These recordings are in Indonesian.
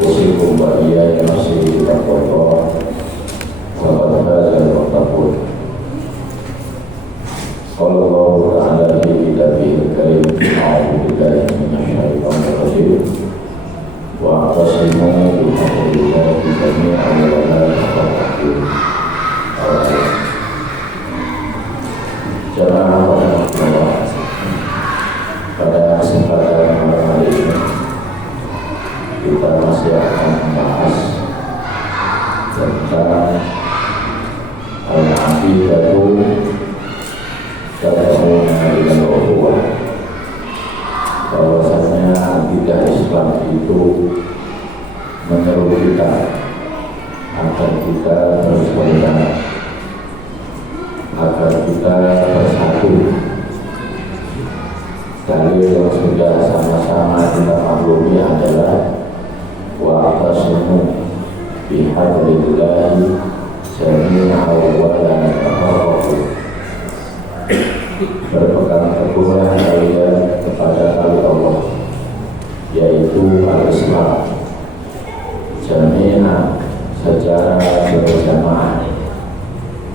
usikum wa iyaya nafsi taqwallah faqad faza al-muttaqun. Qala Allah ta'ala fi kitabihil karim, a'udzu billahi minasyaitonir rajim, wa a'tasimu bihablillahi jami'an wa la tafarraqu. Jamaah rahmatullah, pada kesempatan malam hari ini kita masih akan membahas tentang al-aqidatu tad'una ila al-ukhuwah, bahwasanya akidah Islam itu menyeru kita agar kita bersaudara, agar kita bersatu. Dalil yang sudah sama-sama kita maklumi adalah wa'tasimu bihablillahi jami'an wa la tafarraqu. Berpegang teguhlah kalian kepada tali Allah, yaitu al-Islam, jami'an secara berjamaah,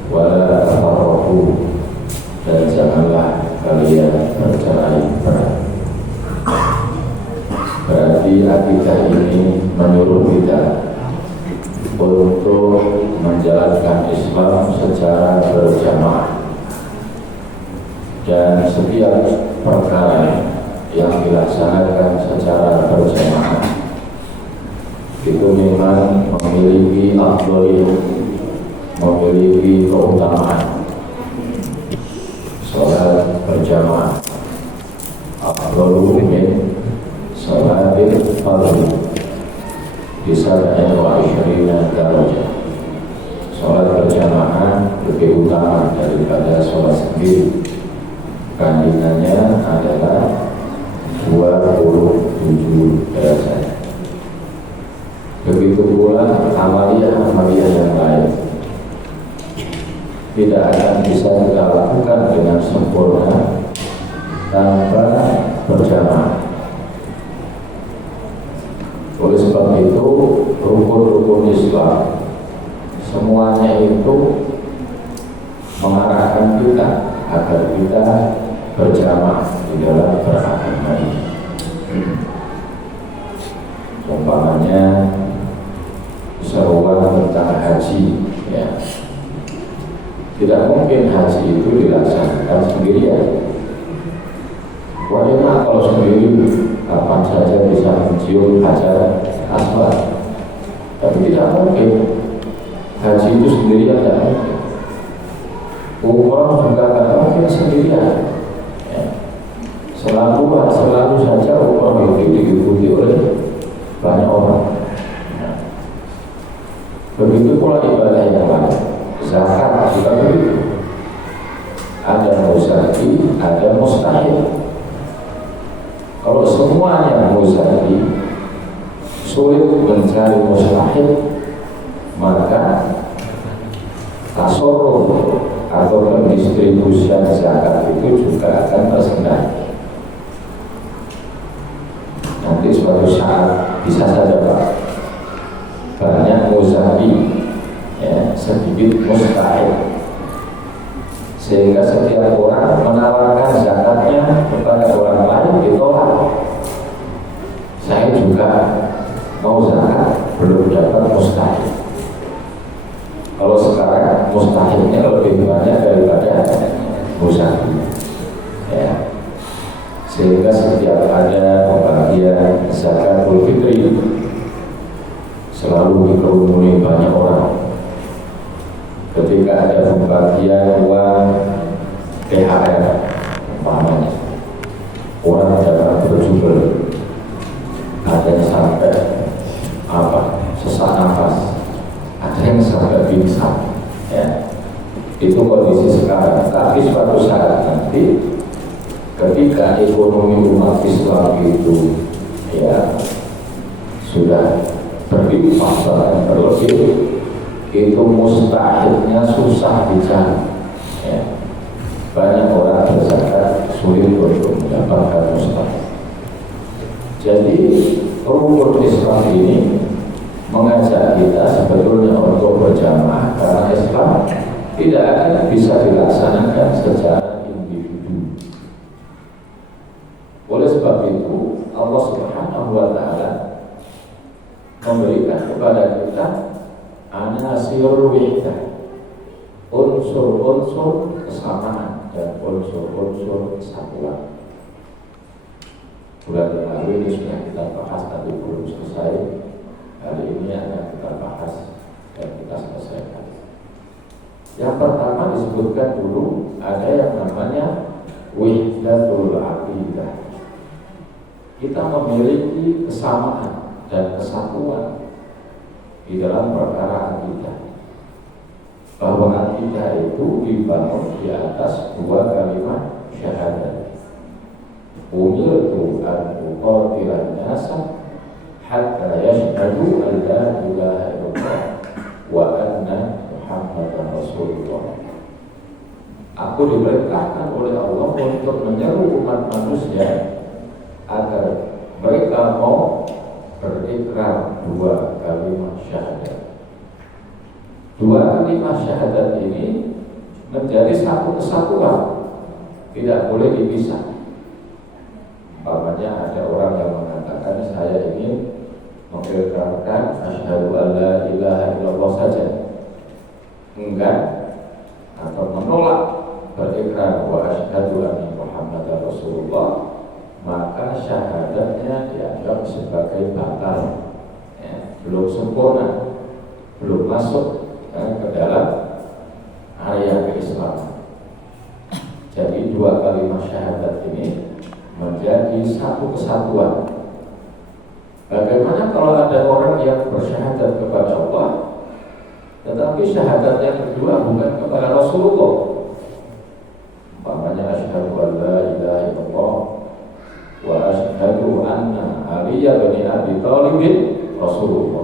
wa la tafarraqu, dan janganlah kalian bercerai-berai. Berarti akidah ini menyuruh kita untuk menjalankan Islam secara berjamaah, dan setiap perkara yang dilaksanakan secara berjamaah itu memang memiliki afdhaliyah, memiliki keutamaan. Salat berjamaah afdalu min salatil fardhi bisab'in wa 'ishrina darajah. Salat berjamaah lebih utama daripada salat sendiri. Kandungannya adalah 27 derajat. Begitu pula amaliyah yang lain tidak akan bisa kita lakukan dengan sempurna tanpa berjamaah. Oleh sebab itu, rukun-rukun Islam semuanya itu mengarahkan kita agar kita berjamaah di dalam beragama ini. Umpamanya seruan tentang haji, ya, tidak mungkin haji itu dilaksanakan sendirian. Bagaimana kalau sendiri kapan saja bisa mencium hajar aswad? Tapi tidak mungkin. Haji itu sendirian tidak mungkin. Umrah juga tidak mungkin sendirian. Ya. Selalu saja umrah itu diikuti oleh banyak orang. Ya. Begitu pula ibadah yang lain. Zakat juga begitu. Ada muzaki, ada mustahil. Kalau semuanya muzaki, sulit mencari mustahil, maka tasarruf atau pendistribusian zakat itu juga akan tersendat. Nanti suatu saat bisa saja Pak, banyak muzaki, ya, sedikit mustahil, sehingga setiap orang menawarkan zakatnya kepada orang lain ditolak. Saya juga mau zakat, belum dapat mustahil. Kalau sekarang mustahilnya lebih banyak daripada muzaki, ya. Sehingga setiap ada pembagian zakatul fitri selalu dikerumuni banyak orang. Ketika ada pembagian uang THR, umpamanya orang dapat berjubel, ada yang sampai sesak nafas, ada yang sampai pingsan, ya. Itu kondisi sekarang. Tapi suatu saat nanti, ketika ekonomi umat Islam itu, ya, sudah berlimpah dan berlebih, itu mustahilnya susah dicari, ya. Banyak orang berzakat sulit untuk mendapatkan mustahil. Jadi rukun Islam ini mengajak kita sebetulnya untuk berjamaah, karena Islam tidak akan bisa dilaksanakan secara individu. Oleh sebab itu Allah Subhanahu wa Ta'ala memberikan kepada kita anasirul wahdah, unsur-unsur kesamaan dan unsur-unsur kesatuan. Bulan yang lalu ini sudah kita bahas, tapi belum selesai. Hari ini akan kita bahas dan kita selesaikan. Yang pertama disebutkan dulu ada yang namanya wahdatul aqidah. Kita memiliki kesamaan dan kesatuan di dalam perkara akidah. Bahwa akidah itu dibangun di atas dua kalimat syahadat. Umirtu an uqatilan nasa hatta yashhadu an la ilaha illallah wa anna Muhammadan Rasulullah. Aku diperintahkan oleh Allah untuk menyeru umat manusia agar mereka mau berikrar dua kalimat syahadat. Dua kalimat syahadat ini menjadi satu kesatuan, tidak boleh dipisah. Umpamanya ada orang yang mengatakan saya ingin mengikrarkan asyhadu an la ilaha illallah saja, enggan atau menolak berikrar wa asyhadu anna Muhammadar Rasulullah, maka syahadatnya dianggap sebagai batal, belum sempurna, belum masuk ke dalam area keislaman. Jadi dua kalimat syahadat ini menjadi satu kesatuan. Bagaimana kalau ada orang yang bersyahadat kepada Allah, tetapi syahadat yang kedua bukan kepada Rasulullah? Umpamanya asyhadu an la ilaha illallah wa asyhadu anna Ali bin Abi Thalib Rasulullah.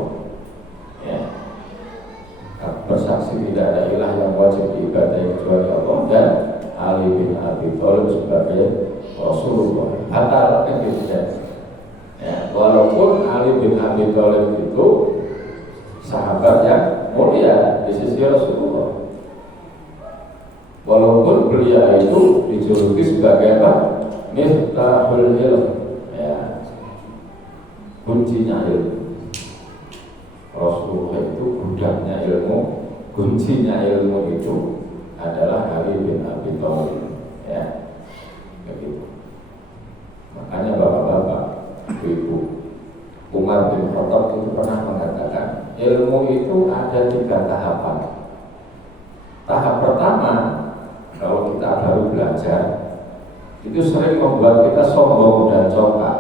Bersaksi tidak ada ilah yang wajib diibadahi kecuali Allah dan Ali bin Abi Thalib sebagai Rasulullah. Batal kan gitu ya. Walaupun Ali bin Abi Thalib itu sahabat yang mulia di sisi Rasulullah, walaupun beliau itu dijuluki sebagai apa? Miftahul ilm, kuncinya ilmu. Rasulullah itu gudangnya ilmu, kuncinya ilmu itu adalah Ali bin Abi Thalib, begitu. Makanya bapak-bapak, ibu, Umar bin Khattab itu pernah mengatakan ilmu itu ada 3 tahapan. Tahap pertama, kalau kita baru belajar, itu sering membuat kita sombong dan congkak.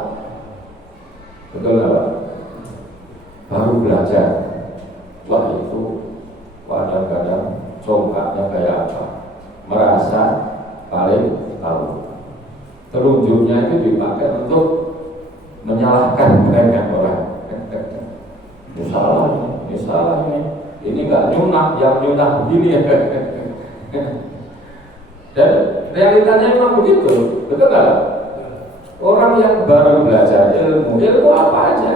Betul nggak? Baru belajar, wah itu kadang-kadang congkaknya kayak apa, merasa paling tahu. Telunjuknya itu dipakai untuk menyalahkan banyak orang. Ini salah ini nggak nyunah, yang nyunah begini ya. Dan realitanya memang begitu, betul nggak? Orang yang baru belajar ilmu apa aja,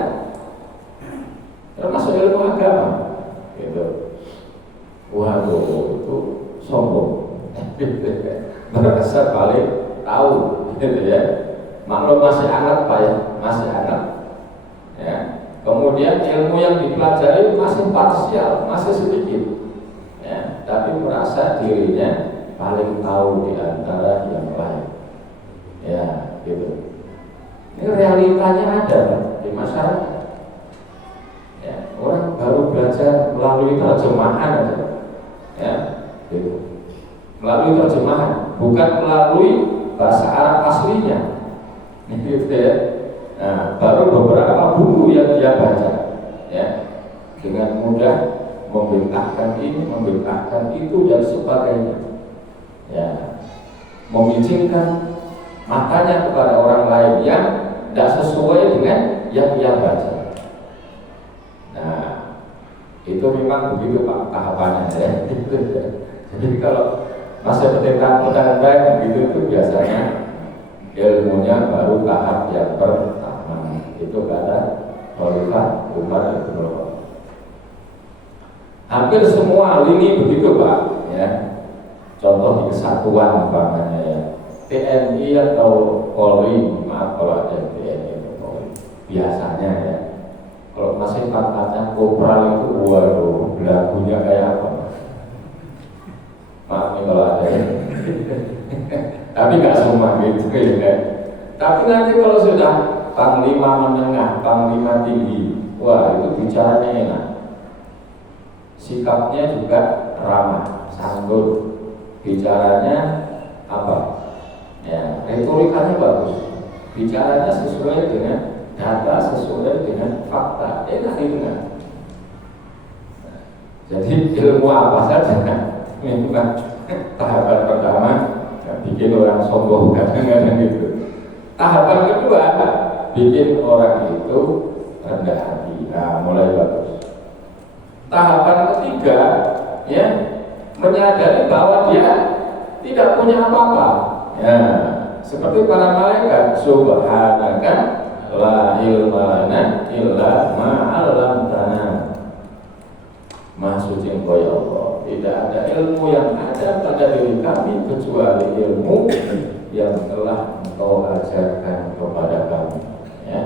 termasuk ilmu agama, gitu. Waduh, itu sombong, merasa paling tahu, gitu ya. Maklum masih anak Pak ya, masih anak. Ya. Kemudian ilmu yang dipelajari masih parsial, masih sedikit. Ya. Tapi merasa dirinya paling tahu di antara yang lain. Ya, gitu. Ini realitanya ada di masyarakat. Ya, orang baru belajar melalui terjemahan aja. Ya, gitu. Melalui terjemahan, bukan melalui bahasa Arab aslinya. Gitu ya. Nah, baru beberapa buku yang dia baca, ya, dengan mudah membentangkan ini, membentangkan itu dan sebagainya, ya, meminjamkan matanya kepada orang lain yang tidak sesuai dengan yang dia baca. Nah, itu memang begitu Pak tahapannya, ya. Jadi kalau masih petentang baik begitu itu biasanya ilmunya baru tahap yang pertama, itu kata Khalifah Umar bin Khattab. Hampir semua lini begitu Pak, ya. Contoh di kesatuan umpamanya ya, TNI atau Polri, maaf kalau ada TNI atau Polri, biasanya ya, kalau masih pangkatnya kopral itu, waduh, lagunya kayak apa? Maaf nih kalau ada ya. Tapi nggak semua gitu ya. Tapi nanti kalau sudah panglima menengah, panglima tinggi, wah itu bicaranya enak, sikapnya juga ramah, santun, bicaranya apa? Ya, retorikanya bagus, bicaranya sesuai dengan data, sesuai dengan fakta, enak didengar. Jadi ilmu apa saja, memang tahapan pertama bikin orang sombong kadang-kadang gitu. Tahapan kedua bikin orang itu rendah hati, nah mulai bagus. Tahapan ketiga ya, menyadari bahwa dia tidak punya apa-apa. Ya, seperti para malaikat, subhanaka la ilma lana illa ma 'allamtana. Maha suci Engkau ya Allah, tidak ada ilmu yang ada pada diri kami kecuali ilmu yang telah Engkau ajarkan kepada kami. Ya.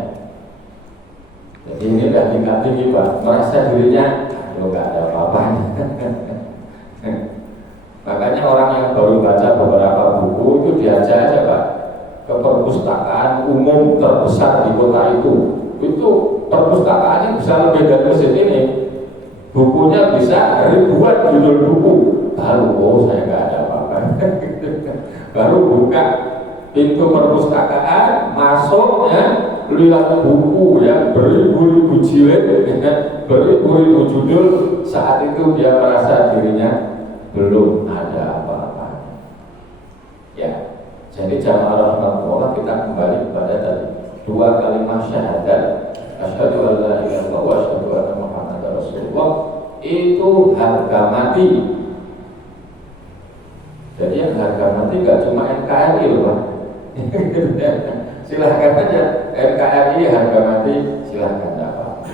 Jadi ini udah tinggi Pak, merasa dirinya nggak ada apa-apanya. Makanya orang yang baru baca beberapa buku itu diajak aja Pak ke perpustakaan umum terbesar di kota itu. Itu perpustakaannya bisa lebih dari masjid ini. Bukunya bisa ribuan judul buku. Baru saya nggak ada apa-apa. Baru buka pintu perpustakaan, masuk ya, lihat buku ya beribu-ribu jilid, beribu-ribu judul. Saat itu dia merasa dirinya belum ada apa-apa. Ya, jadi jamaah rahmatullah, kita kembali kepada tadi dua kalimat syahadat, asyhadu an la ilaha illallah wa asyhadu anna muhammadar rasulullah, itu harga mati. Jadi yang harga mati gak cuma NKRI loh Pak. Silahkan aja NKRI harga mati, silahkan apa.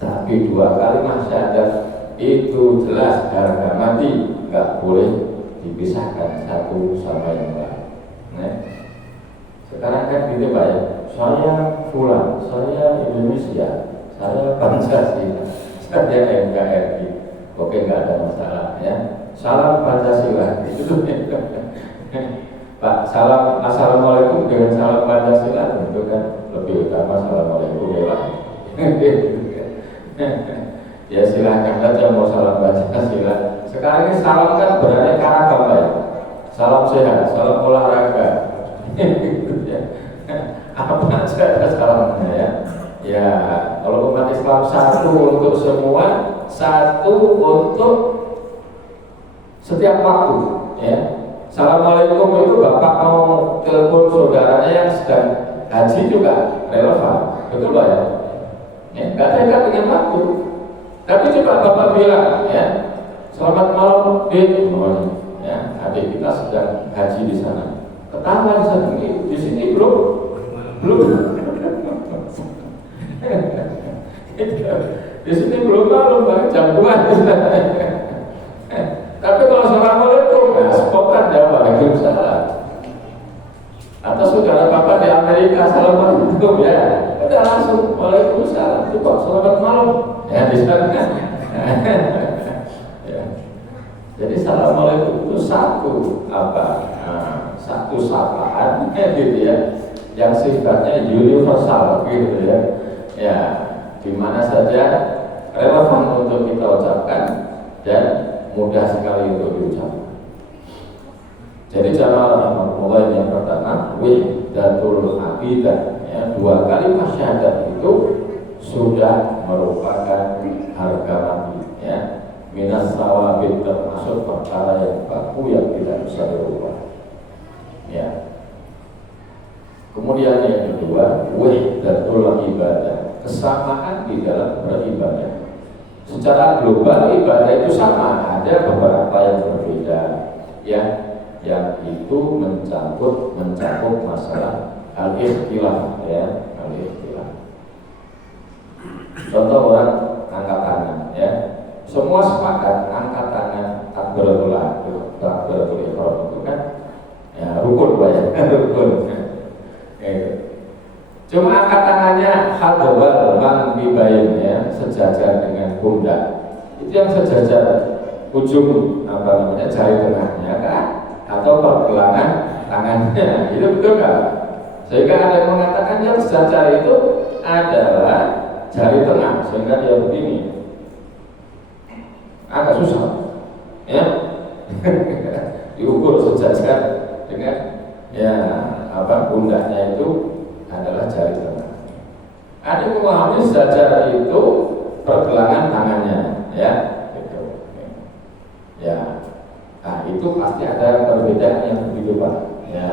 Tapi dua kalimat syahadat itu jelas harga mati, nggak boleh dipisahkan satu sama yang lain. Nah, sekarang kan gitu Pak ya, saya Fulan, saya Indonesia, saya Pancasila, saya NKRI, oke nggak ada masalah ya. Salam Pancasila, itu Pak, salam assalamualaikum dengan salam Pancasila tentu kan lebih utama assalamualaikum ya Pak. Ya silahkan saja mau salam Pancasila. Sekarang ini salam kan beraneka ragam Pak ya. Salam sehat, salam olahraga. Apa saja ada salamnya ya. Ya kalau umat Islam satu untuk semua, satu untuk setiap waktu ya. Assalamualaikum itu Bapak mau telepon saudaranya yang sedang haji juga relevan, betul Pak ya? Ya, nggak ada dengan waktu. Tapi coba Bapak bilang ya, selamat malam Dit, ya, adik kita sedang haji di sana. Ketawa di sana, di sini belum. Di sini belum malam, jam 2. Tapi kalau assalamualaikum, ya spontan jawab waalaikumsalam. Atau saudara Bapak di Amerika assalamualaikum ya, udah langsung waalaikumsalam. Coba selamat malam. Ya di sana. Ya. Jadi assalamualaikum itu satu apa? Satu sapaan gitu ya, yang sifatnya universal gitu ya. Ya, di mana saja relevan untuk kita ucapkan dan mudah sekali untuk diucapkan. Jadi cara mulai yang pertama, wahdatul aqidah ya, dua kalimat syahadat itu sudah merupakan harga mati ya. Minas sawabit, termasuk perkara yang baku yang tidak bisa dirubah. Ya. Kemudian yang kedua, wahdatul ibadah, kesamaan di dalam beribadah. Secara global ibadah itu sama, ada beberapa yang berbeda ya, yang itu mencakup masalah al-ikhtilaf ya, al-ikhtilaf. semua sepakat angkat tangan takbiratul ihram itu kan ya rukun Pak ya, rukun. Cuma angkat tangannya hadwal man bibayin ya, sejajar dengan pundak. Itu yang sejajar ujung jari tengahnya kan, atau pergelangan tangannya. Itu betul nggak? Sehingga ada yang mengatakan yang sejajar itu adalah jari tengah, sehingga dia begini. Agak susah, ya. Diukur sejajar dengan ya pundaknya itu adalah jari tengah. Ada yang memahami sejajar itu pergelangan tangannya, ya. Gitu. Ya, nah itu pasti ada perbedaan yang begitu Pak. Ya,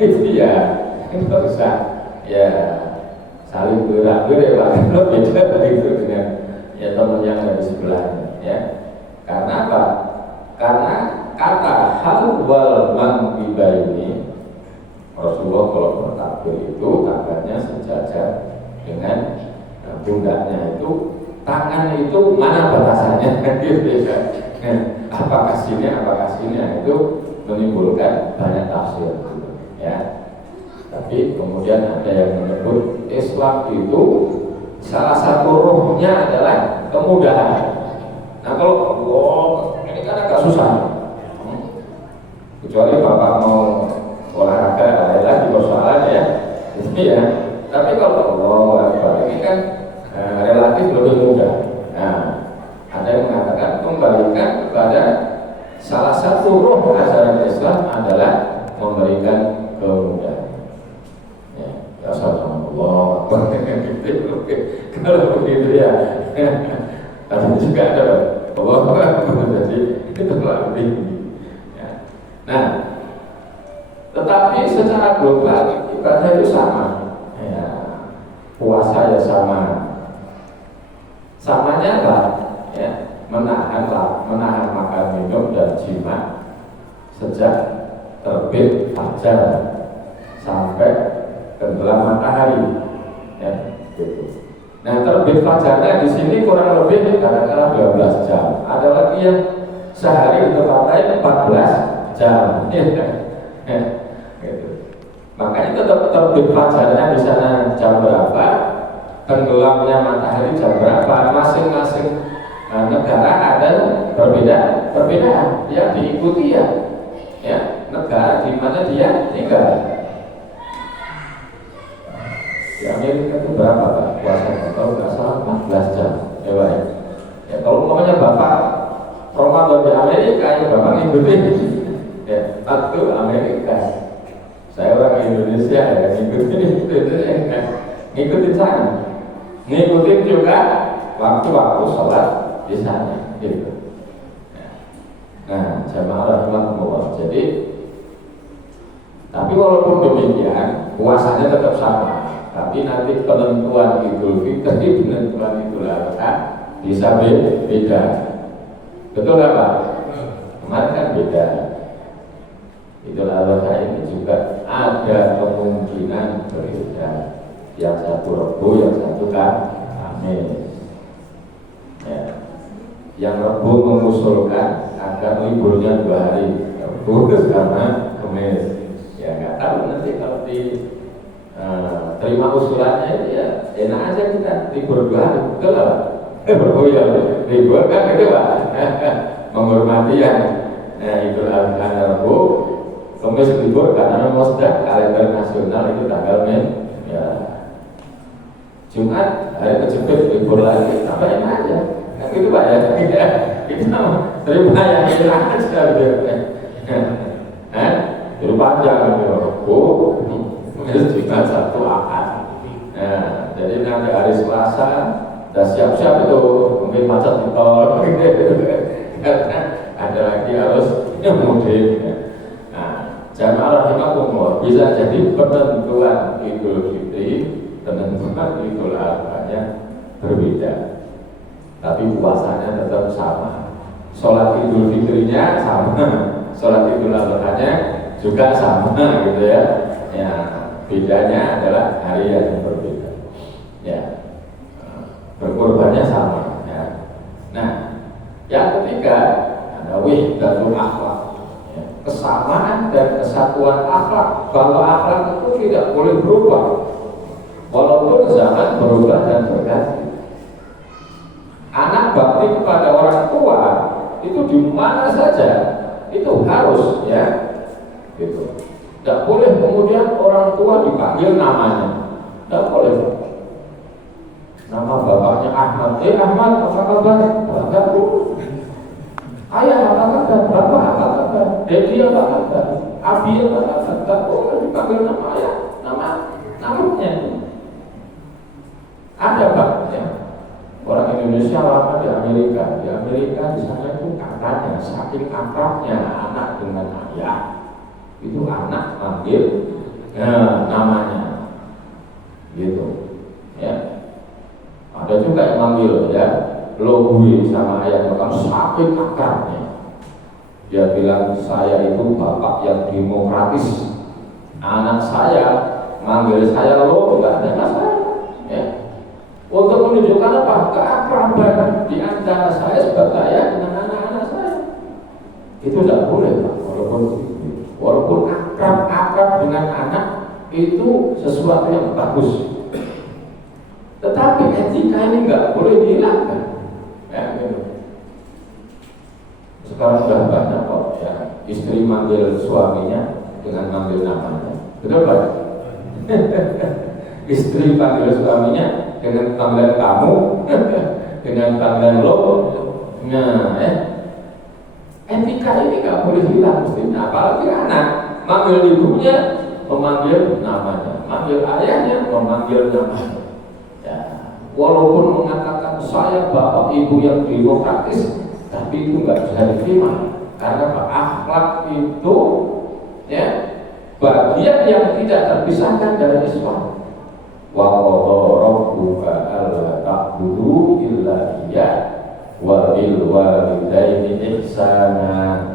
itu ya, itu bisa ya saling berak-berak Pak. Kalau beda begitu dengan ya teman yang dari sebelahnya, ya. Karena apa? Karena kata hal wal man ini Rasulullah kalau bertakbir itu tangannya sejajar dengan pundaknya itu, tangan itu mana batasannya gitu ya. Apakah sini itu menimbulkan banyak tafsir gitu, ya. Tapi kemudian ada yang menyebut Islam itu salah satu ruhnya adalah kemudahan. Nah kalau ini kan agak susah, kecuali Bapak mau olahraga lagi persoalan ya, ya. Tapi kalau ini kan relatif lebih mudah. Nah, ada yang mengatakan kembalikan kepada salah satu ruh ajaran Islam adalah memberikan kemudahan. Ya sama Allah. Kalau begitu ya, tapi juga ada Allah. Jadi itu lebih. Ya. Nah, tetapi secara global ibadah itu sama. Ya, puasa ya sama. Samanya lah, ya, menahan makan minum dan jima sejak terbit fajar sampai tenggelam matahari, ya, gitu. Nah terbit fajarnya di sini kurang lebih kadang-kadang 12 jam. Ada lagi yang sehari tepatnya 14 jam, ya, gitu. Makanya tetap terbit fajarnya di sana jam berapa, tenggelamnya matahari jam berapa, masing-masing negara ada perbedaan ya, diikuti ya negara di mana dia tinggal. Di Amerika itu berapa Pak puasanya? Kalau nggak salah 14 jam ya Pak ya. Ya kalau umpamanya Bapak Ramadan di Amerika ya Bapak ngikutin ya, itu Amerika. Saya orang Indonesia ya ngikutin sana, ngikutin juga waktu-waktu sholat di sana gitu. Nah, jamaah rahimahumullah. Jadi, tapi walaupun demikian, puasanya tetap sama. Tapi nanti penentuan Idul Fitri, penentuan Idul Adha bisa beda. Betul nggak Pak? Kemarin kan beda. Idul Adha ini juga ada kemungkinan berbeda. Yang satu Rebo, yang satu Kamis. Ya. Yang Rebo mengusulkan agar liburnya 2 hari, Rebo sama Kamis. Ya nggak tahu nanti kalau terima usulannya itu ya enak aja kita libur 2 hari, betul lah Pak? Ya libur kan itu Pak, menghormati yang Idul Adha Rebo, Kamis libur karena memang sudah kalender nasional itu tanggal ya. Jumat hari kejepit libur lagi, apa enak aja. Nah, itu Pak ya, kita terima yang enak aja gitu. Libur panjang Rebo, Jumat, Sabtu, Ahad. Nah, jadi nanti hari Selasa udah siap-siap itu mungkin macet di tol. Karena ada lagi harus mudik. Nah, jamaah rahimahumullah bisa jadi penentuan Idul Fitri, penentuan Idul Adha-nya berbeda. Tapi puasanya tetap sama. Sholat Idul Fitrinya sama, sholat Idul Adha-nya juga sama gitu ya. Ya, bedanya adalah hari yang berbeda. Ya, berkorbannya sama. Ya. Nah, ketiga ada wahdatul akhlak, ya, kesamaan dan kesatuan akhlak, bahwa akhlak itu tidak boleh berubah walaupun zaman berubah dan berganti. Anak bakti kepada orang tua itu di mana saja itu harus, ya, gitu. Tidak boleh kemudian orang tua dipanggil namanya, tidak boleh. Nama bapaknya Ahmad, Ahmad apa kabar? Enggak boleh. Ayah apa kabar? Bapak apa kabar? Dedi apa kabar? Abi apa kabar? Enggak boleh dipanggil nama ayah, namanya. Ada baknya. Orang Indonesia lama di Amerika. Di Amerika di sana itu katanya saking akrabnya anak dengan ayah, itu anak manggil namanya, gitu, ya. Ada juga yang manggil, ya, lo gue sama ayah bahkan saking akrabnya. Dia bilang saya itu bapak yang demokratis. Anak saya manggil saya lo, enggak ada masalah, ya. Untuk menunjukkan apa? Keakraban di antara saya sebagai ayah dengan anak-anak saya. Itu tidak boleh, Pak. Walaupun akrab dengan anak itu sesuatu yang bagus. Tetapi etika ini nggak boleh dihilangkan. Ya, gitu. Sekarang sudah banyak kok, ya, istri manggil suaminya dengan manggil namanya. Betul, Pak? Istri panggil suaminya dengan panggilan kamu, dengan panggilan lo. Nah, etika ini nggak boleh hilang mestinya. Apalagi anak manggil ibunya memanggil namanya, manggil ayahnya memanggil namanya. Ya, walaupun mengatakan saya bapak ibu yang demokratis, tapi itu nggak bisa diterima karena akhlak itu, ya, bagian yang tidak terpisahkan dari Islam. Wa qadha rabbuka alla ta'budu illa iyyah wa bil walidaini ihsana.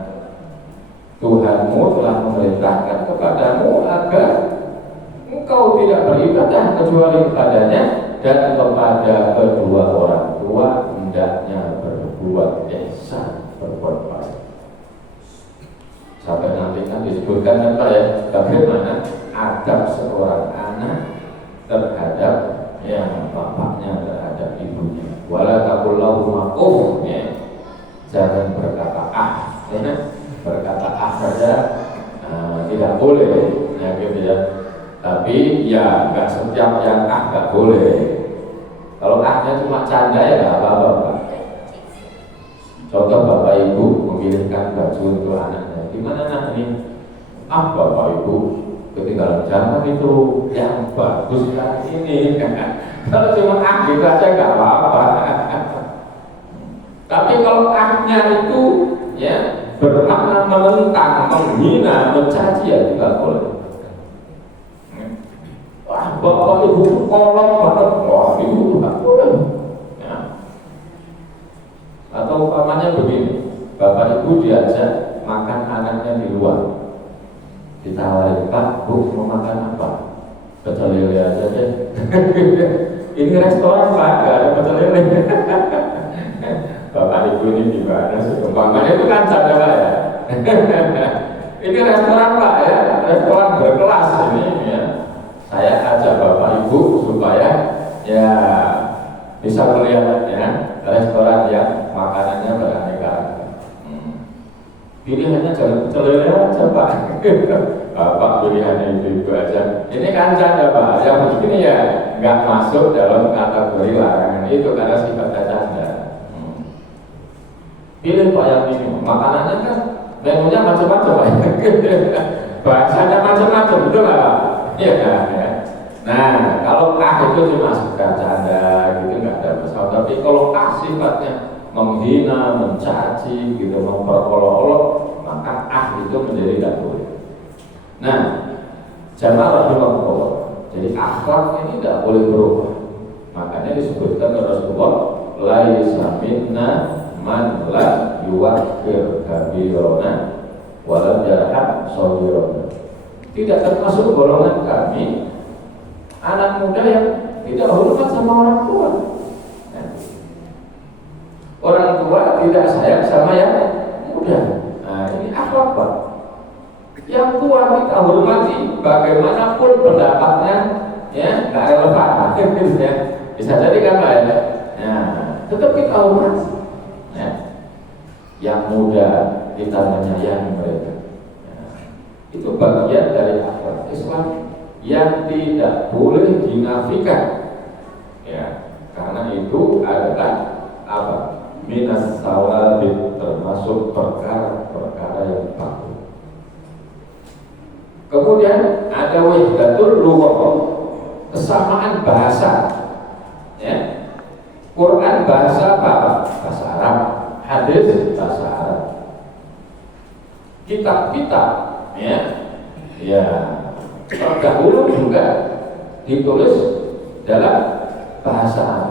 Tuhanmu telah memerintahkan kepadamu agar engkau tidak beribadah kecuali kepadanya dan kepada kedua orang tua hendaknya berbuat ihsan, berbuat baik. Sampai nanti kan disebutkan apa, ya, bagaimana adab seorang anak terhadap, ya, bapaknya, terhadap ibunya. Wala taqul lahuma uff, ya, jangan berkata ya, berkata saja tidak boleh, ya, gitu, ya. Tapi ya nggak setiap yang nggak boleh. Kalau nya cuma canda ya nggak apa-apa, Pak. Contoh bapak ibu memilihkan baju untuk anaknya, gimana nak ini? Bapak ibu ketinggalan zaman itu yang bagus kali ini. Kalau cuma gitu aja nggak apa-apa. Tapi kalau nya itu, ya, bermakna menentang, menghina, mencaci, ya tidak boleh. Wah, bapak ibu kolot banget, wah itu tidak boleh. Ya. Atau umpamanya begini, bapak ibu diajak makan anaknya di luar, ditawarin, Pak, Bu, mau makan apa? Pecel lele aja deh. Ini restoran, Pak, gak ada pecel lele. Bapak ibu ini gimana sih? Umpamanya itu kan canda, Pak, ya. Ini restoran, Pak, ya, restoran berkelas ini, ya. Saya ajak bapak ibu supaya, ya, bisa melihat, ya, restoran yang makanannya beraneka. Pilihannya jangan pecel lele aja, Pak. Bapak pilihannya itu aja. Ini kan canda, Pak. Yang begini ya nggak masuk dalam kategori larangan itu karena sifatnya canda. Pilih, Pak, yang ini. Makanannya kan menunya macam-macam, Pak. Bahasanya macam-macam, betul lah, Pak. Iya kan, ya. Nah, kalau itu cuma sekedar canda gitu nggak ada masalah. Tapi kalau sifatnya menghina, mencaci, gitu, memperolok-olok, maka itu menjadi tidak boleh. Nah, jamaah rahimahullah, jadi akhlak ini tidak boleh berubah. Makanya disebutkan oleh Rasulullah, laisa minna man la yuwaqqir kabirona wa lam yarham shaghirona. Tidak termasuk golongan kami anak muda yang tidak hormat sama orang tua. Orang tua tua tidak sayang sama yang muda. Nah, ini akhlak Pak. Yang tua kita hormati bagaimanapun pendapatnya, ya nggak relevan, gitu ya. Bisa jadi kan Pak ya. Nah, tetap kita hormati. Ya. Yang muda kita menyayangi mereka. Nah, itu bagian dari akhlak Islam yang tidak boleh dinafikan. Ya, karena itu adalah apa? Minas sawabit, termasuk perkara-perkara yang bagus. Kemudian ada wahdatul lughah, kesamaan bahasa. Ya. Quran bahasa apa? Bahasa Arab. Hadis bahasa Arab. Kitab-kitab, ya, ya, terdahulu juga ditulis dalam bahasa Arab.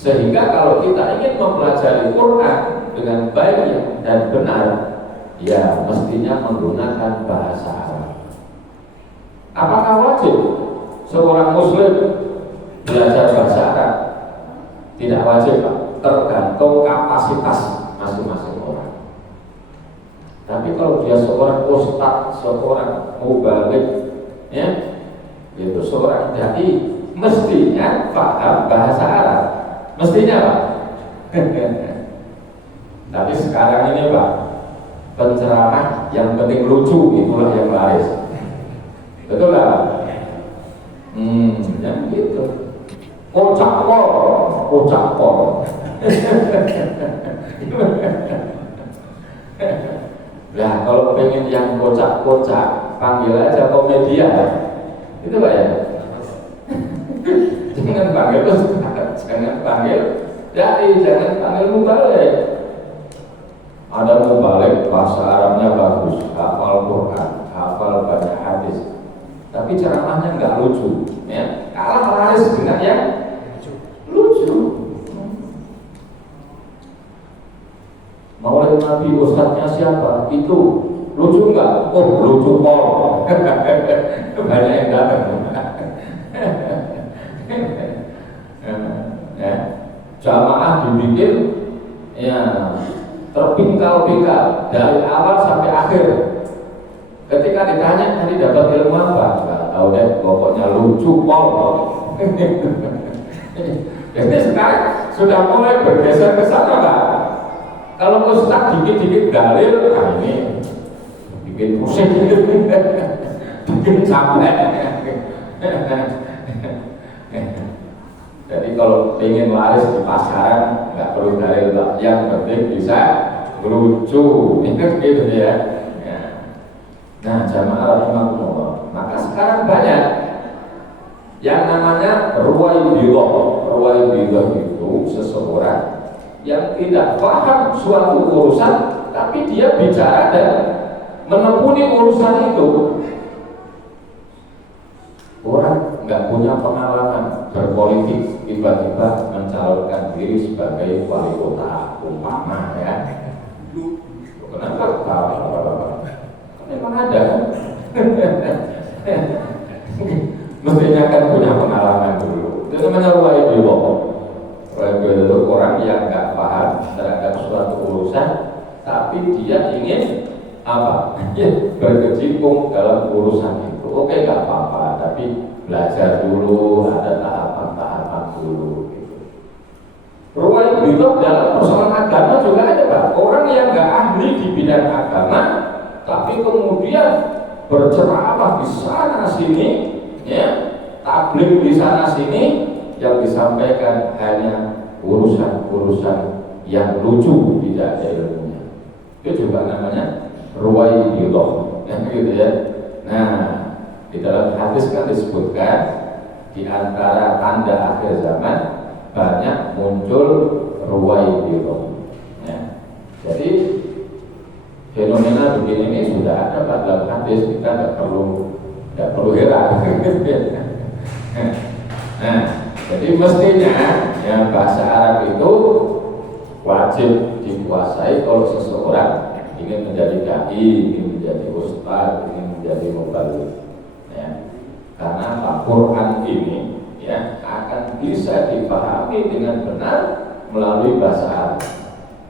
Sehingga kalau kita ingin mempelajari Quran dengan baik dan benar, ya mestinya menggunakan bahasa Arab. Apakah wajib seorang Muslim belajar bahasa Arab? Tidak wajib, Pak. Tergantung kapasitas masing-masing orang. Tapi kalau dia seorang ustaz, seorang mubaligh, ya, itu seorang dai, mestinya paham bahasa Arab. Mestinya Pak. Tapi sekarang ini Pak, penceramah yang penting lucu itulah yang laris. Betul nggak Pak? Yang gitu. Kocak por. Nah, kalau pengen yang kocak-kocak, panggil aja komedian. Itu Pak ya. Jangan panggil ustaz, jangan panggil dai, jangan panggil mubalik. Ada mubalik bahasa Arabnya bagus, hafal Quran, hafal banyak hadis, tapi ceramahnya nggak lucu, ya. Kalah laris dengan yang lucu. Maulid Nabi ustadznya siapa? Itu lucu nggak? Oh lucu pol. Banyak yang datang. Ya, jamaah dibikin ya terpingkal-pingkal dari awal sampai akhir. Ketika ditanya tadi dapat ilmu apa? Nggak tahu deh, pokoknya lucu pol. Jadi sekarang sudah mulai bergeser ke sana Pak. Kalau ustaz dikit-dikit dalil, nah ini bikin pusing, bikin capek. Jadi kalau ingin laris di pasaran nggak perlu dalil, yang penting bisa lucu, gitu ya. Nah, jamaah rahimahullah. Maka sekarang banyak yang namanya ruwaibidah itu seseorang yang tidak paham suatu urusan, tapi dia bicara dan menekuni urusan itu. Orang nggak punya pengalaman berpolitik, tiba-tiba mencalonkan diri sebagai wali kota umpama, ya. Kenapa? Memang ada. Mestinya kan punya pengalaman dulu. Itu namanya ruwaibidah. Ruwaibidah itu orang yang nggak paham terhadap suatu urusan, tapi dia ingin apa? Berkecimpung dalam urusan itu. Oke, nggak apa-apa, tapi belajar dulu, ada tahapan-tahapan dulu. Ruwaibidah dalam persoalan agama juga ada Pak. Orang yang nggak ahli di bidang agama, tapi kemudian berceramah di sana sini, ya, tabligh di sana sini, yang disampaikan hanya urusan-urusan yang lucu, tidak ada ilmunya. Itu juga namanya ruwaibidah, yang gitu ya. Nah, di dalam hadis kan disebutkan di antara tanda akhir zaman banyak muncul ruwaibidah. Ya. Jadi fenomena begini ini sudah ada Pak dalam hadis, kita nggak perlu heran. Nah, jadi mestinya yang bahasa Arab itu wajib dikuasai kalau seseorang ingin menjadi dai, ingin menjadi ustaz, ingin menjadi mubaligh. Ya. Karena Al-Quran ini, ya, akan bisa dipahami dengan benar melalui bahasa Arab.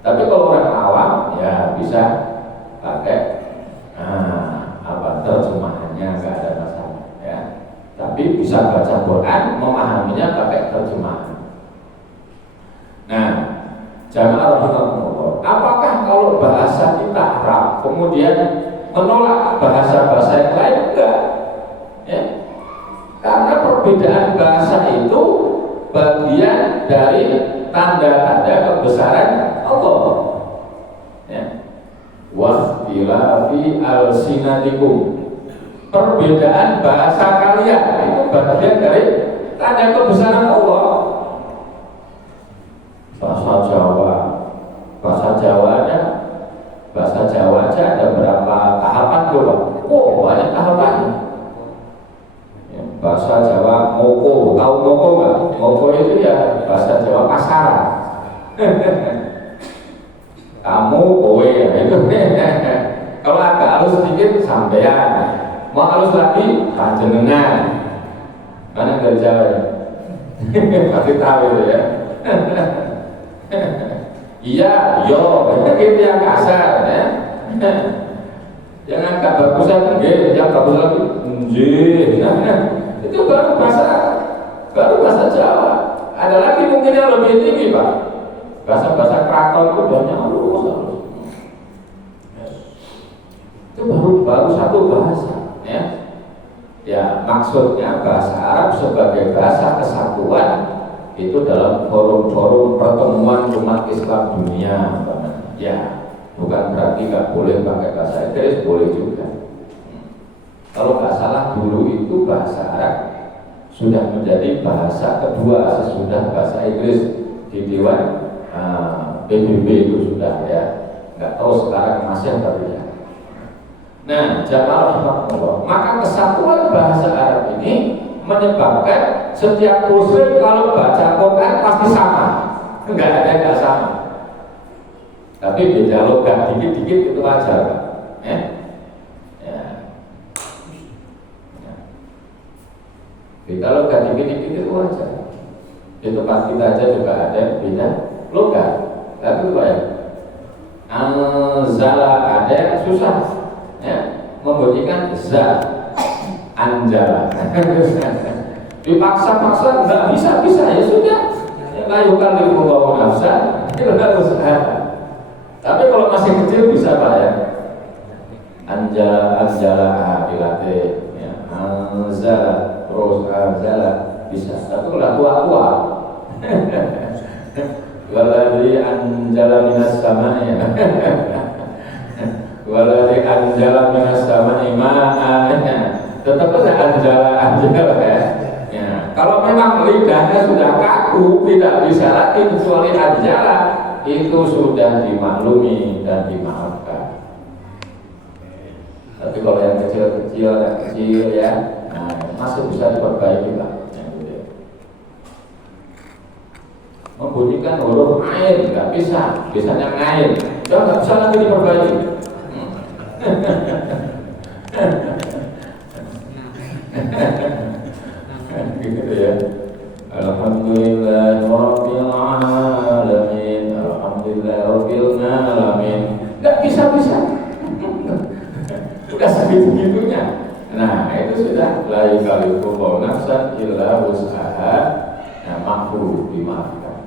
Tapi kalau orang awam ya bisa pakai terjemahannya, nggak ada masalah ya. Tapi bisa baca Quran, memahaminya pakai terjemahan. Nah, jamaah rahimahumullah, apakah kalau bahasa kita Arab kemudian menolak bahasa-bahasa yang lain? Enggak ya. Karena perbedaan bahasa itu bagian dari tanda-tanda kebesaran Allah ya. Wakhtilafi alsinatikum, perbedaan bahasa kalian itu bagian dari tanda kebesaran Allah. Bahasa Jawa aja ada berapa tahapan coba? Oh, banyak tahapannya. Ya, bahasa Jawa moko, tahu moko nggak? Moko itu ya bahasa Jawa pasaran. Kamu kowe ya itu. Kalau agak halus sedikit sampean, mau halus lagi panjenengan. Mana dari Jawa ya? Pasti tahu itu ya. Iya, yo, itu yang kasar ya. Jangan agak bagusan, yang bagus lagi, itu baru bahasa Jawa. Ada lagi mungkin yang lebih tinggi pak. Bahasa keraton itu banyak halus. Itu baru satu bahasa ya. Ya maksudnya bahasa Arab sebagai bahasa kesatuan itu dalam forum-forum pertemuan umat Islam dunia ya, bukan berarti nggak boleh pakai bahasa Inggris, boleh juga. Kalau nggak salah dulu itu bahasa Arab sudah menjadi bahasa kedua sesudah bahasa Inggris di Dewan PBB itu sudah ya, nggak tahu sekarang masih atau tidak. Nah, jamaah maka kesatuan bahasa Arab ini menyebabkan setiap muslim kalau baca Quran pasti sama, nggak ada yang nggak sama. Tapi beda logat dikit-dikit itu wajar, ya. Beda logat dikit-dikit itu wajar. Di tempat kita aja juga ada beda logat. Tapi itu ya, anzala ada yang susah, ya, membunyikan za, anjala. Dipaksa-paksa nggak bisa ya sudah. Layukan di pulau nafsa, itu harus ada. Tapi kalau masih kecil bisa pak ya. Anjala dilatih, ya. Anzala terus anjala bisa. Tapi kalau tua-tua, waladhi anjala minas samai, waladhi anjala minas samai ma'anya. Tetap ada anjala ya. Kalau memang lidahnya sudah kaku, tidak bisa lagi kecuali anjala, itu sudah dimaklumi dan dimaafkan. Tapi kalau yang kecil ya, masih bisa diperbaiki lah. Membunyikan huruf ain nggak bisa, bisanya ngain, sudah nggak bisa lagi diperbaiki. Gitu ya. Alhamdulillah rabbil alamin, alhamdulillah rabbil alamin. Enggak bisa. Udah segitu-gitunya. Nah, itu sudah la yukallifu nafsan illa wus'aha. Nah, mampu dimaafkan.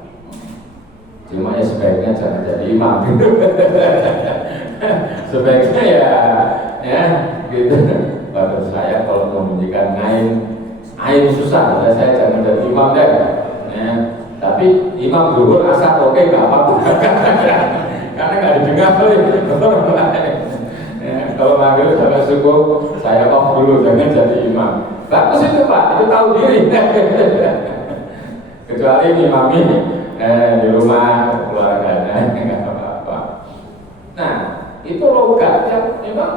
Cuma ya sebaiknya jangan jadi imam. Sebaiknya ya gitu. Pada saya kalau membunyikan ain susah, saya jangan jadi imam deh. Ya, tapi imam dulu asal oke nggak apa-apa. Karena nggak didengar ya, kalau manggil jangan cukup saya off dulu, jangan jadi imam. Bagus itu pak, itu tahu diri. Kecuali imami di rumah keluarganya nggak apa-apa. Nah, itu logat yang memang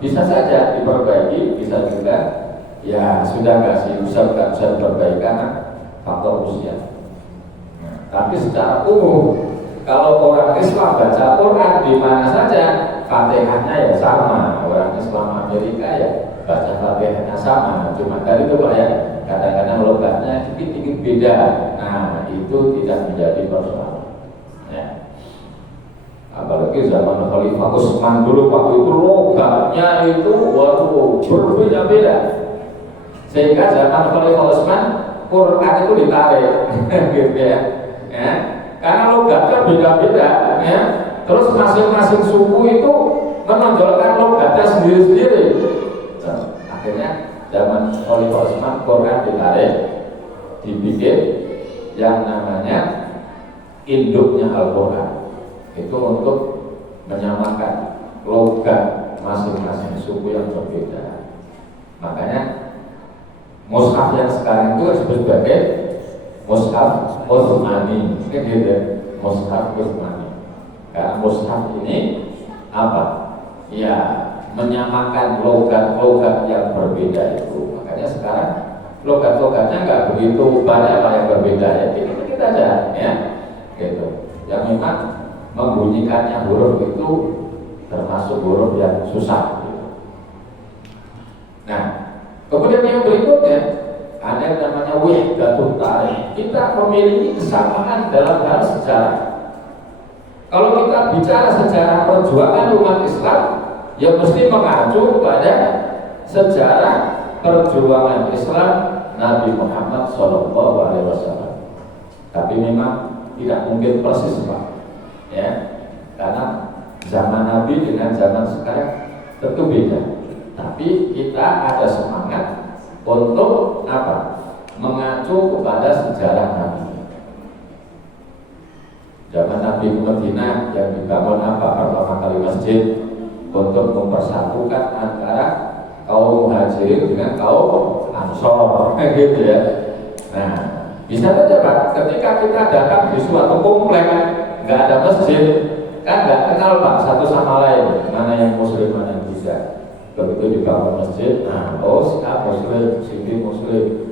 bisa saja diperbaiki, bisa juga ya sudah nggak sih bisa diperbaiki karena faktor usia. Nah, tapi secara umum kalau orang Islam baca Quran di mana saja Fatihahnya ya sama, orang Islam Amerika ya baca Fatihahnya sama, cuma tadi itu pak ya kadang-kadang logatnya sedikit beda. Nah itu tidak menjadi persoalan. Ya. Apalagi zaman Khalifah Utsman dulu, waktu itu logatnya itu waduh berbeda-beda. Sehingga zaman Khalifah Utsman Quran itu ditarik, gitu ya. Karena logatnya beda-beda, ya. Terus masing-masing suku itu menonjolkan logatnya sendiri-sendiri. Nah, akhirnya zaman Khalifah Utsman Quran ditarik, dibikin yang namanya induknya Al-Quran, itu untuk menyamakan logat masing-masing suku yang berbeda. Makanya mushaf yang sekarang itu disebut sebagai mushaf Utsmani, gitu, mushaf Utsmani. Karena mushaf ini apa? Ya, menyamakan logat-logat yang berbeda itu. Makanya sekarang logat-logatnya nggak begitu banyak yang berbeda, ya dikit-dikit aja, ya, gitu. Yang memang membunyikannya huruf itu termasuk huruf yang susah, gitu. Nah, kemudian yang berikutnya ada yang namanya wahdatul tarikh. Kita memiliki kesamaan dalam hal sejarah. Kalau kita bicara sejarah perjuangan umat Islam, ya mesti mengacu pada sejarah perjuangan Islam Nabi Muhammad SAW. Tapi memang tidak mungkin persis, Pak, ya, karena zaman Nabi dengan zaman sekarang tentu beda. Tapi kita ada semangat untuk apa? Mengacu kepada sejarah Nabi. Zaman Nabi ke Madinah yang dibangun apa? Pertama kali masjid untuk mempersatukan antara kaum Muhajirin dengan kaum Ansor, gitu ya. Nah, bisa saja Pak, ketika kita datang di suatu komplek nggak ada masjid, kan nggak kenal Pak satu sama lain, mana yang Muslim mana yang tidak. Begitu dibangun masjid, nah, oh si A Muslim, si B Muslim,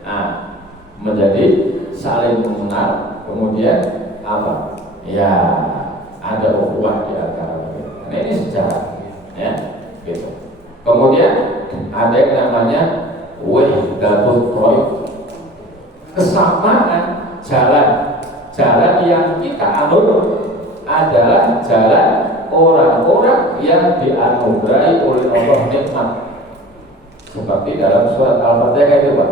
nah, menjadi saling mengenal, kemudian apa? Ya, ada ukhuwah di antara mereka. Nah, ini sejarah, ya, gitu. Kemudian ada yang namanya wahdatul thariq, kesamaan jalan yang kita anut adalah jalan orang-orang yang dianugerahi oleh Allah nikmat. Seperti dalam surat Al-Fatihah itu, Pak.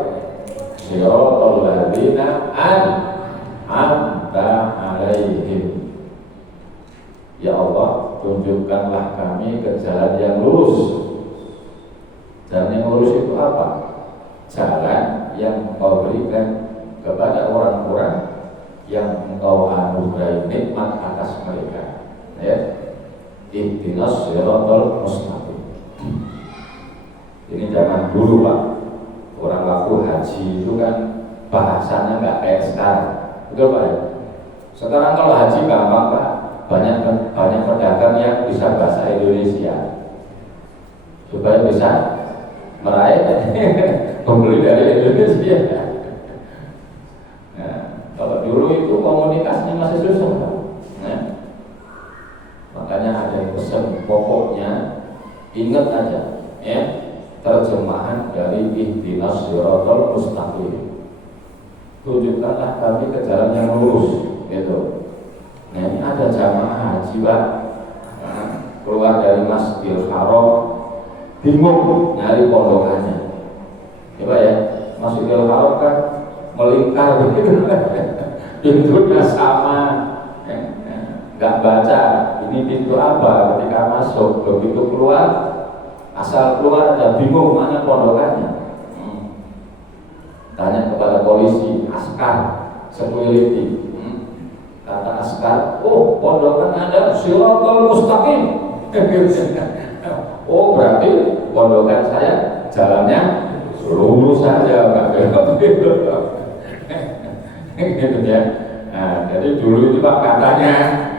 Shiratal ladzina an'amta 'alaihim. Ya Allah, tunjukkanlah kami ke jalan yang lurus. Jalan yang lurus itu apa? Jalan yang Engkau berikan kepada orang-orang yang Engkau anugerahi nikmat atas mereka, ya. Ihdinas shiratal mustaqim. Ini zaman dulu Pak, orang waktu haji itu kan bahasanya nggak kayak sekarang, betul Pak ya? Sekarang kalau haji gampang Pak, banyak pedagang yang bisa bahasa Indonesia supaya bisa meraih pembeli dari Indonesia. Nah, kalau dulu itu komunikasinya masih susah Pak. Nah, makanya ada yang pesan pokoknya ingat aja, ya, terjemahan dari ihdinas shiratal mustaqim. Tunjukkanlah kami ke jalan yang lurus, gitu. Nah, ini ada jamaah haji Pak, nah, keluar dari Masjidil Haram, bingung nyari pondokannya. Ya Pak ya, Masjidil Haram kan melingkar begitu, pintunya sama, nggak baca ini pintu apa ketika masuk, begitu keluar, asal keluar ada bingung mana pondokannya. Tanya kepada polisi, askar, security, kata askar, oh pondokan Anda shiratal mustaqim. Oh berarti pondokan saya jalannya lurus saja, Pak. Gitu ya. Nah, jadi dulu itu Pak katanya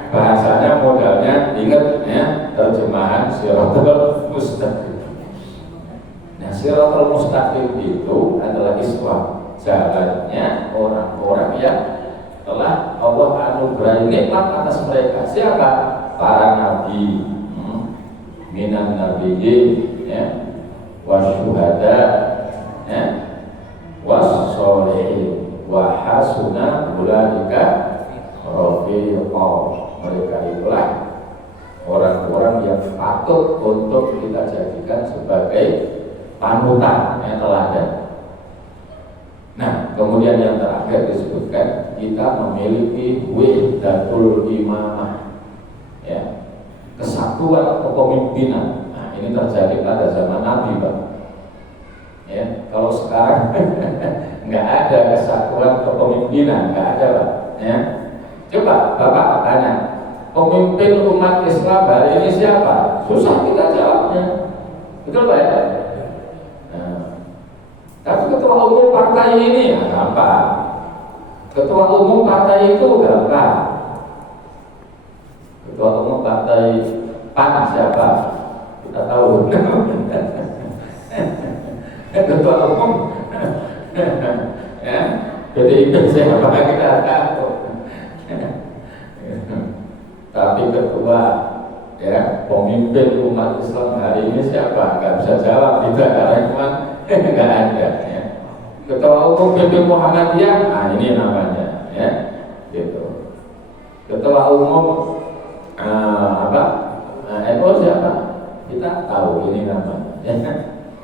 bahasanya modalnya ingat ya, terjemahan shiratal mustaqim. Nah, shiratal mustaqim itu adalah Islam, jalannya orang-orang yang telah Allah anugerahi nikmat atas mereka. Siapa? Para nabi, minan nabiyyin, ya, wasyuhada, ya, wassolihin, wa hasuna ulaika rafiqah. Mereka itulah orang-orang yang patut untuk kita jadikan sebagai panutan, teladan. Nah, kemudian yang terakhir disebutkan kita memiliki wahdatul imamah, ya, kesatuan kepemimpinan. Nah, ini terjadi pada zaman Nabi, Pak. Ya, kalau sekarang nggak ada kesatuan kepemimpinan, nggak ada, Pak. Ya, coba Bapak tanya, pemimpin umat Islam hari ini siapa? Susah kita jawabnya, betul Pak ya? Tapi ketua umum partai ini gampang. Ketua umum partai itu gampang. Ketua umum partai PAN siapa? Kita tahu. Ketua umum ya, PDIP siapa kita tahu. Tapi ketua, ya, pemimpin umat Islam hari ini siapa? Gak bisa jawab, tidak ada cuma nggak ada, ya. Ketua umum PP Muhammadiyah, nah ini namanya, ya, gitu. Ketua umum NU siapa? Kita tahu ini namanya, ya.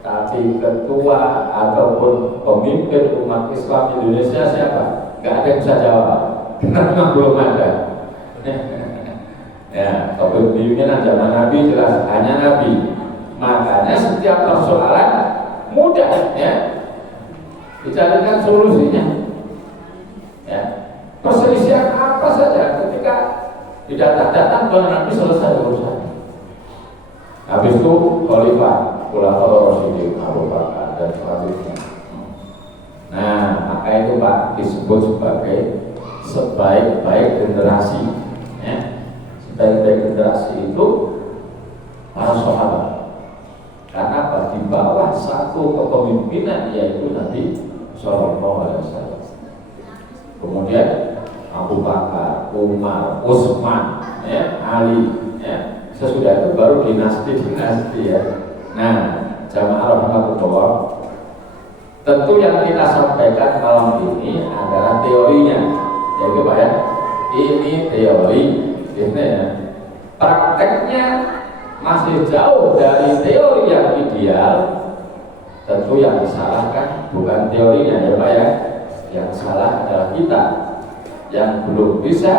Tapi ketua ataupun pemimpin umat Islam Indonesia siapa? Nggak ada yang bisa jawab, karena belum ada. Ya, kepemimpinan zaman Nabi jelas hanya Nabi. Makanya setiap persoalan mudah, ya, dicarikan solusinya, ya. Perselisihan apa saja ketika datang ke Nabi selesai urusan. Habis itu Khalifah, Khulafaur Rasyidin, Abu Bakar dan selanjutnya. Nah, maka itu Pak disebut sebagai sebaik-baik generasi, ya. Sebaik-baik generasi itu para sahabat. Karena apa? Di bawah satu kepemimpinan yaitu Nabi Sallallahu Alaihi Wasallam. Kemudian Abu Bakar, Umar, Utsman, ya, Ali, ya. Sesudah itu baru dinasti, ya. Nah, jamaah rahmatullah, tentu yang kita sampaikan malam ini adalah teorinya, yaitu Pak ya. Ini teori, ini ya. Prakteknya masih jauh dari teori yang ideal. Tentu yang disalahkan bukan teorinya, ya Pak ya. Yang salah adalah kita yang belum bisa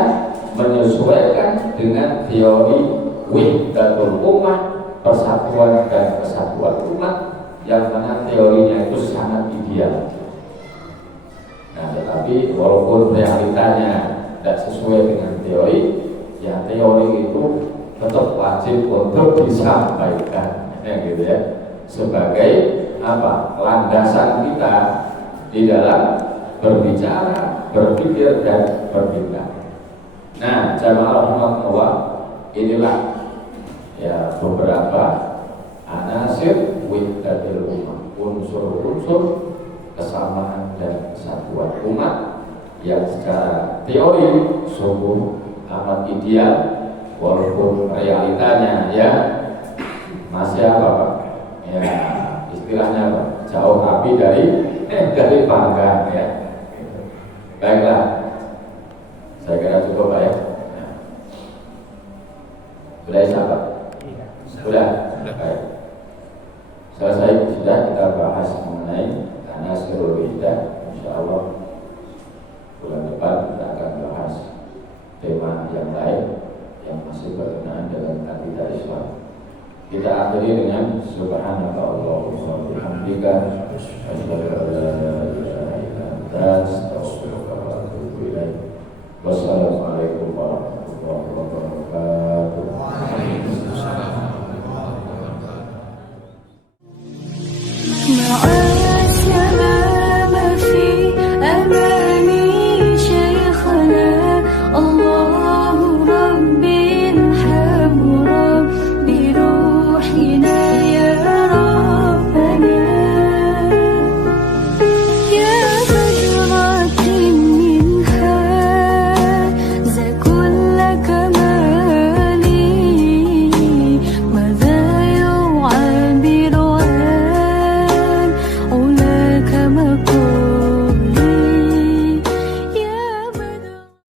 menyesuaikan dengan teori wahdatul ummah, persatuan dan kesatuan umat, yang mana teorinya itu sangat ideal. Nah, tetapi walaupun realitanya tidak sesuai dengan teori, ya teori itu tetap wajib untuk disampaikan, ya, gitu ya, sebagai apa? Landasan kita di dalam berbicara, berpikir dan bertindak. Nah, jamaah rahmatullah, inilah ya beberapa anasir wahdatul ummah, unsur-unsur kesamaan dan kesatuan umat yang secara teori sungguh amat ideal, walaupun realitanya ya masih apa Pak? Ya istilahnya apa? Jauh api dari panggang, ya. Baiklah, saya kira cukup Pak ya. Sudah sahabat? Sudah. Baik. Selesai sudah kita bahas mengenai anasirul wahdah. Insyaallah bulan depan kita akan bahas tema yang lain yang masih berkenaan dengan akidah Islam. Kita akhiri dengan subhanallah wa bihamdika asyhadu an la ilaha illa anta astaghfiruka wa atubu ilaik. Wassalamualaikum